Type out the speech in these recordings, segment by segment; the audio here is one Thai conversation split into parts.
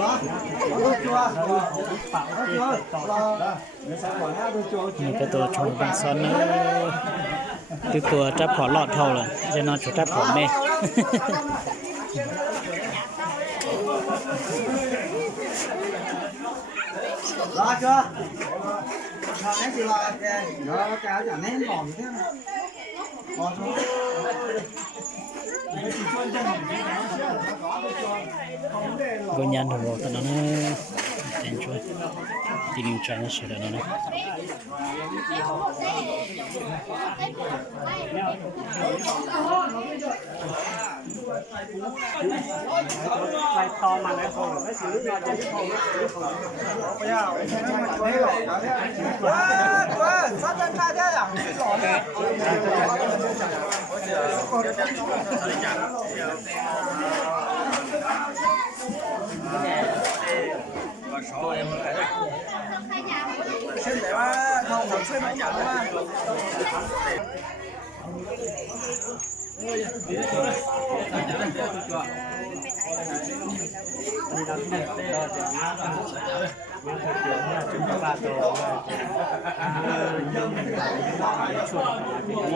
นี่ก็ตัวชงเป็นซ้อนเนอะคือตัวจับพอลอดเท่าเลยจะนอนจุดจับผมแม่รอchưa thằng ấy thì lo kìa nó kéo chẳng nên mỏng thế mà mỏng xuốngก็ยันหัวตอนนั้นเต็มช่วยตีนิ้วใจน่าเสียดายนะไปตอมันแล้วผมไม่ซื้อมาจะผมไม่เอา三千块钱两只老的现在吧那我吹门讲吧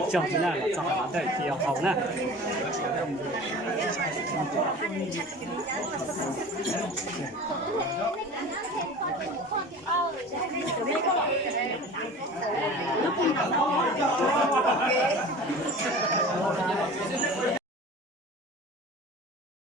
叫进来了，早上带比较好呢。